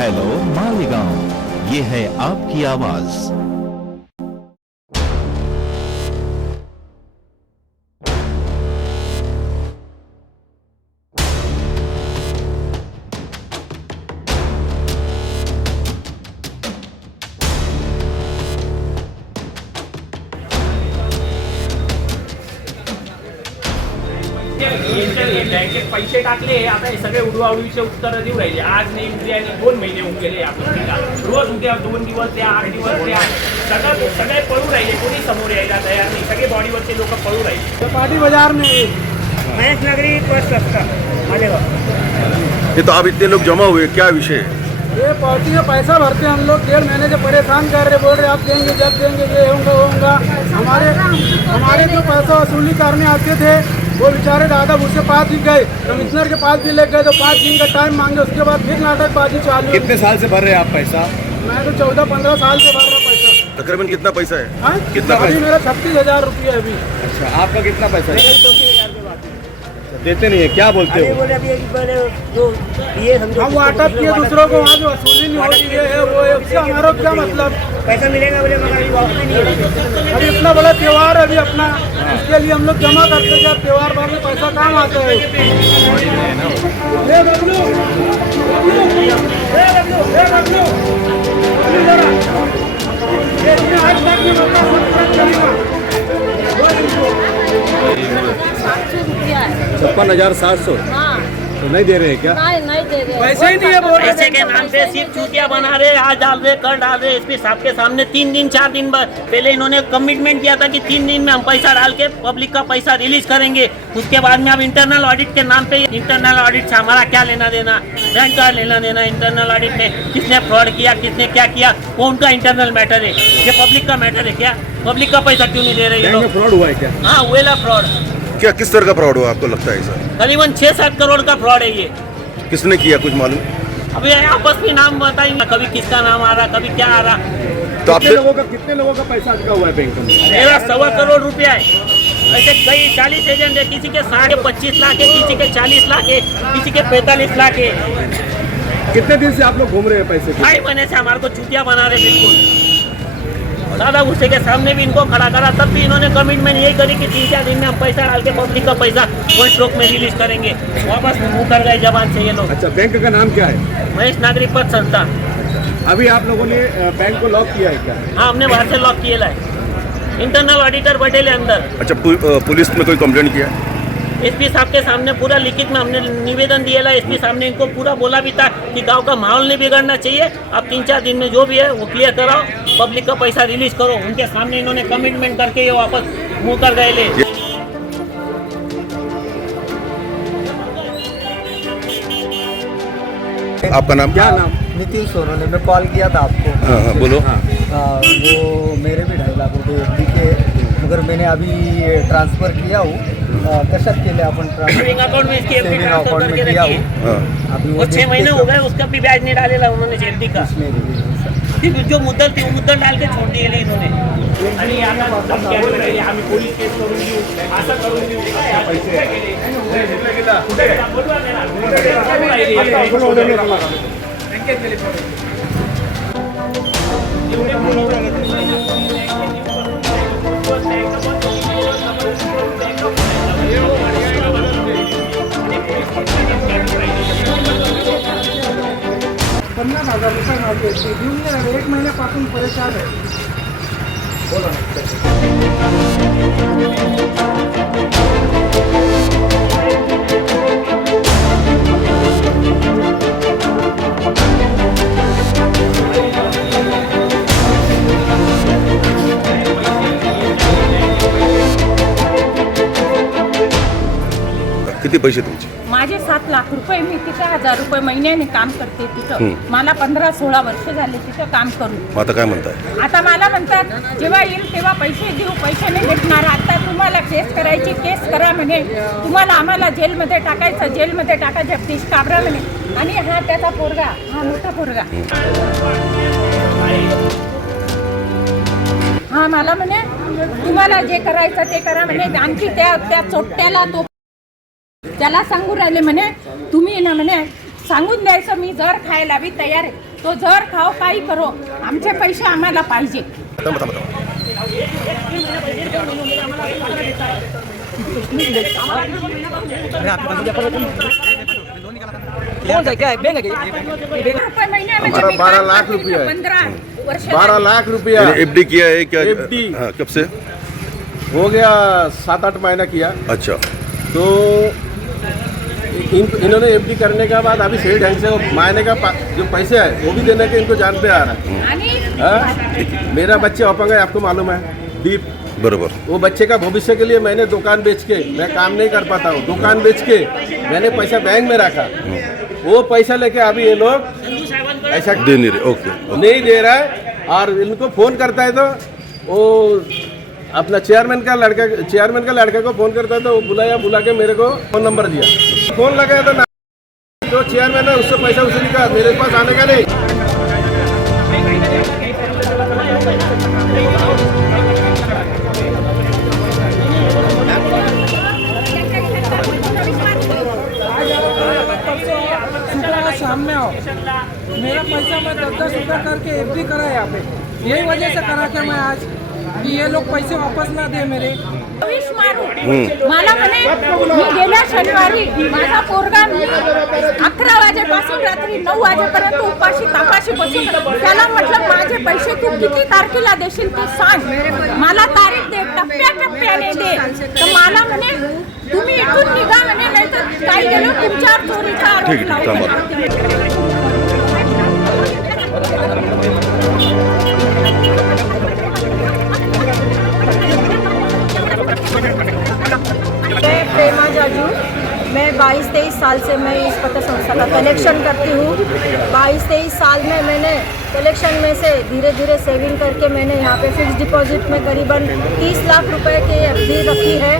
हेलो मालेगांव, ये है आपकी आवाज। बँकेत पैसे टाकले, आता हे सगळे उडवाउडवीचे उत्तर देऊ राहिले। आज नाही उद्या नाही, 2 महिने होऊन गेले आपल्याला। रोज उद्या 2 दिवस द्या, 8 दिवस द्या, सगळे पळू राहिले, कोणी समोर यायला तयार नाही। सगळे बॉडीवरचे लोक पळू राहिले। पार्टी बाजार में महेश नगरी बस रस्ता मालेगांव। ये तो आप इतने लोग जमा हुए, क्या विषय है? ये पार्टी का पैसा भरते हैं हम लोग, 1.5 महीने से परेशान कर रहे, बोल रहे आप देंगे जब देंगे, ये होगा। हमारे जो पैसा वसूली करने आते थे वो बेचारे दादा मुझसे 5 दिन गए, कमिश्नर के पास भी ले गए तो 5 दिन का टाइम मांगे, उसके बाद फिर नाटकबाजी चालू। कितने साल से भर रहे हैं आप पैसा? मैं तो 14-15 साल से भर रहा पैसा। तकरीबन कितना पैसा है? हाँ? कितना अभी पैसा? मेरा 36,000 रुपये है अभी। अच्छा, आपका कितना पैसा है? देते नहीं है, क्या बोलते हो? हम वाटअप किए दूसरों को, वहाँ जो वसूली नहीं हो रही है वो, इससे हमारा क्या मतलब? पैसा मिलेगा बोले मगर वापस नहीं होगा। अभी इतना बड़ा त्योहार है अभी अपना, इसके लिए हम लोग जमा करते हैं, जब त्योहार बाद में पैसा काम आता है। ₹700 है। 56,700 हाँ, तो नहीं दे रहे हैं क्या? नहीं दे रहे। पैसे ही नहीं है, बोल रहे पैसे के नाम पे सिर्फ चूतिया बना रहे, आज डाल रहे, कल डाल रहे। एसपी साहब के सामने 3 दिन 4 दिन पहले इन्होंने कमिटमेंट किया था कि 3 दिन में हम पैसा डाल के पब्लिक का पैसा रिलीज करेंगे। उसके बाद में अब इंटरनल ऑडिट के नाम पे, इंटरनल ऑडिट से हमारा क्या लेना देना, बैंक का लेना देना। इंटरनल ऑडिट में किसने फ्रॉड किया, किसने क्या किया, वो उनका इंटरनल मैटर है। ये पब्लिक का मैटर है क्या? पब्लिक का पैसा क्यों नहीं दे रहे ये बैंक में लोग? फ्रॉड हुआ है क्या? हाँ, हुएला फ्रॉड। क्या किस तरह का फ्रॉड हुआ आपको लगता है सर? करीबन 6-7 करोड़ का फ्रॉड है ये। किसने किया, कुछ मालूम? अभी आपस में नाम बताएंगे, कभी किसका नाम आ रहा, कभी क्या आ रहा। तो कितने आपसे लोगों का पैसा अटका हुआ है बैंक में? मेरा 1.25 करोड़ रुपया है। ऐसे कई 40 एजेंट है, किसी के 25 लाख है, किसी के 40 लाख है, किसी के 45 लाख है। कितने दिन से आप लोग घूम रहे हैं पैसे के? 2.5 महीने से हमारे को चुतिया बना रहे बिल्कुल। दादा गुस्से के सामने भी इनको खड़ा करा, तब भी इन्होंने कमिटमेंट यही करी कि 3-4 दिन में हम पैसा डाल के पब्लिक का पैसा वन स्ट्रोक में रिलीज करेंगे। वापस मुँह कर गए जबान से ये लोग। अच्छा, बैंक का नाम क्या है? महेश नागरिक पद संस्था। अभी आप लोगों ने बैंक को लॉक किया है क्या? हाँ, हमने बाहर से लॉक किया है। इंटरनल ऑडिटर बैठे ले अंदर। अच्छा, पुलिस में कोई कंप्लेंट किया? एसपी साहब के सामने पूरा लिखित में हमने निवेदन दिया। एसपी साहब ने इनको पूरा बोला भी था कि गांव का माहौल नहीं बिगड़ना चाहिए, आप 3-4 दिन में जो भी है वो क्लियर कराओ, पब्लिक का पैसा रिलीज करो। उनके सामने इन्होंने कमिटमेंट करके ये वापस मुँह कर गए ले। आपका नाम? क्या नाम? नितिन सोनोने, मैं कॉल किया था आपको। हाँ, बोलो। वो मेरे भी 2.5 लाख रुपये एफडी के, मगर मैंने अभी ट्रांसफ़र किया हूँ। कशात केले आपण सेविंग अकाउंट में इसकी एफडी सेविंग ट्रांसफर अकाउंट करके में किया रखी है। हूँ। अभी वो 6 महीने हो गए, उसका भी ब्याज नहीं डालेला उन्होंने एफडी का। फिर जो मुद्दल थी वो मुद्दल डाल के छोड़ दिए इन्होंने। आणि आता धमकी देऊ राहिले, आम्ही पोलीस केस करून देऊ, असं करून देऊ। पैसे कुठे बोलवा देणार, करून राहिले। बँकेत गेले एवढे ₹50,000 माझे देऊन गेले, 1 महिन्यापासून परेशान आहे। बोला किती पैसे तुमचे? माझे 7 लाख रुपये, मी तिथे 1,000 रुपये महिन्याने काम करते तिथं। मला 15-16 वर्ष झाले तिथं काम करून। मग आता काय म्हणताय? आता मला म्हणतात जेव्हा येईल तेव्हा पैसे देऊ, पैसे नाही भेटणार, आता तुम्हाला केस करायची, केस करा म्हणे, तुम्हाला आम्हाला जेलमध्ये टाकायचं, जेलमध्ये टाका जगदीश काबरा म्हणे। आणि हा त्याचा पोरगा, हा मोठा पोरगा, हा मला म्हणे तुम्हाला जे करायचं ते करा म्हणे। आणखी त्या चोट्ट्याला, तो त्याला सांगून राहिले म्हणे तुम्ही ना म्हणे सांगून द्यायचं, मी जर खायला बी तयार आहे, तो जर खाओ काही करो आमचे पैसे आम्हाला पाहिजे. रुपये महिन्यामध्ये हमारा मी 12 काम लाख करते, रुपया है. 15 वर्ष 12 लाख रुपया एफडी किया है क्या? FD हाँ, कब से? हो गया 7-8 महीना किया. अच्छा. तो इन्होंने एफडी करने के बाद अभी सही ढंग से वो महीने का जो पैसे है वो भी देने के इनको जान पे आ रहा है. आणि हाँ? मेरा बच्चे अपंग है, आपको मालूम है, दीप. बरोबर. वो बच्चे का भविष्य के लिए मैंने दुकान बेच के, मैं काम नहीं कर पाता हूँ, दुकान बेच के मैंने पैसा बैंक में रखा. वो पैसा लेके अभी ये लोग ऐसा दे नहीं रहे. ओके. नहीं दे रहा है. और इनको फोन करता है तो वो अपना चेयरमैन का लड़का को फोन करता है तो वो बुला के मेरे को फोन नंबर दिया. फोन लगाया तो जो चेयरमैन है उससे पैसा उसे निकाला, मेरे पास आने का नहीं. सुबह शाम में आओ, मेरा पैसा मैं 10-10 रुपया करके एफडी करा यहाँ पे. यही वजह से करा के मैं आज कि ये लोग पैसे वापस ना दे मेरे. विष मारू मला म्हणे मी गेल्या शनिवारी माझा पोरगा मी 11 वाजेपासून रात्री 9 वाजेपर्यंत उपाशी तापाशी बसून त्याला म्हटलं माझे पैसे तू किती तारखेला देशील ते सांग, मला तारीख दे, टप्प्याटप्प्याने दे. तर मला म्हणे तुम्ही इथून निघा म्हणे, नाही तर काही गेलो तुमच्यावर चोरीचा ठीक आहे, आरोप थांबा. मैं प्रेमा जाजू, मैं 22-23 साल से मैं इस पत्र संस्था का कलेक्शन करती हूँ. 22-23 साल में मैंने कलेक्शन में से धीरे धीरे सेविंग करके मैंने यहाँ पे फिक्स डिपॉजिट में करीबन 30 लाख रुपए की एफडी रखी है.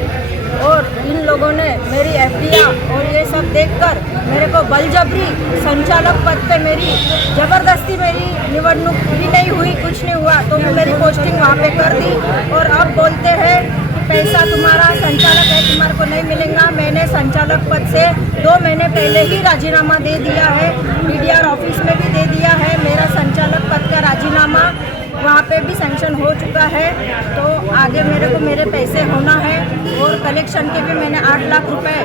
और इन लोगों ने मेरी एफडियाँ और ये सब देखकर मेरे को बलजबरी संचालक पद पे मेरी ज़बरदस्ती मेरी निवडणूक भी नहीं हुई, कुछ नहीं हुआ, तो मेरी पोस्टिंग वहाँ पे कर दी. और अब बोलते हैं पैसा तुम्हारा संचालक है, तुम्हारे को नहीं मिलेगा. मैंने संचालक पद से 2 महीने पहले ही राजीनामा दे दिया है, पीडीआर ऑफिस में भी दे दिया है. मेरा संचालक पद का राजीनामा वहाँ पे भी सैंक्शन हो चुका है. तो आगे मेरे को मेरे पैसे होना है. और कलेक्शन के भी मैंने 8 लाख रुपए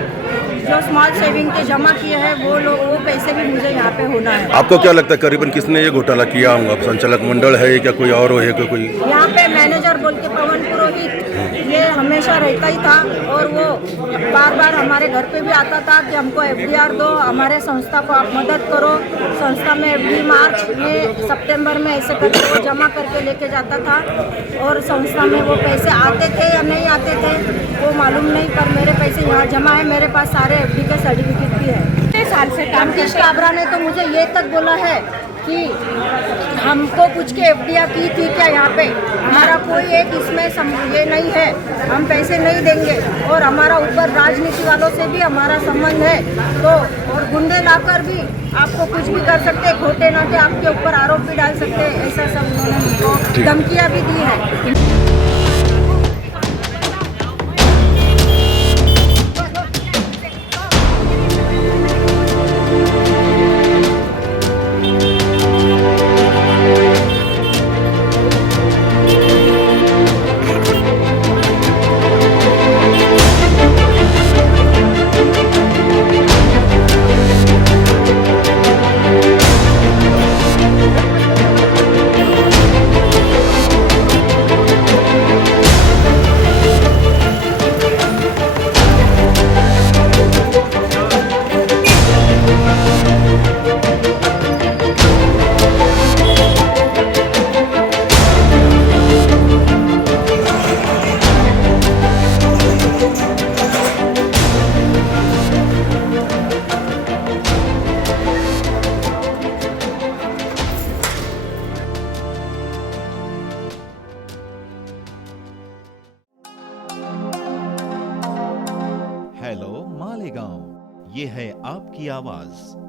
जो स्मॉल सेविंग के जमा किए हैं वो पैसे भी मुझे यहाँ पे होना है. आपको क्या लगता है करीबन किसने ये घोटाला किया होगा? संचालक मंडल है क्या कोई और है कोई? यहाँ पे मैनेजर बोल के पवन पुरोहित ये हमेशा रहता ही था. और वो बार बार हमारे घर पे भी आता था कि हमको एफडीआर दो, हमारे संस्था को आप मदद करो. संस्था में एफडी मार्च में सितंबर में ऐसे करके वो जमा करके लेके जाता था. और संस्था में वो पैसे आते थे या नहीं आते थे वो मालूम नहीं, पर मेरे पैसे यहाँ जमा है. मेरे पास सारे एफडी का सर्टिफिकेट भी है. 6 साल से काम रामकेश काबरा ने तो मुझे ये तक बोला है कि हमको कुछ के एफडीआर की थी क्या यहाँ पे, हमारा कोई एक इसमें ये नहीं है, हम पैसे नहीं देंगे. और हमारा ऊपर राजनीति वालों से भी हमारा संबंध है. तो और गुंडे लाकर भी आपको कुछ भी कर सकते, खोटे नाटे आपके ऊपर आरोप भी डाल सकते, ऐसा सब उन्होंने हमको धमकियाँ भी दी है. हेलो मालेगांव, ये है आपकी आवाज.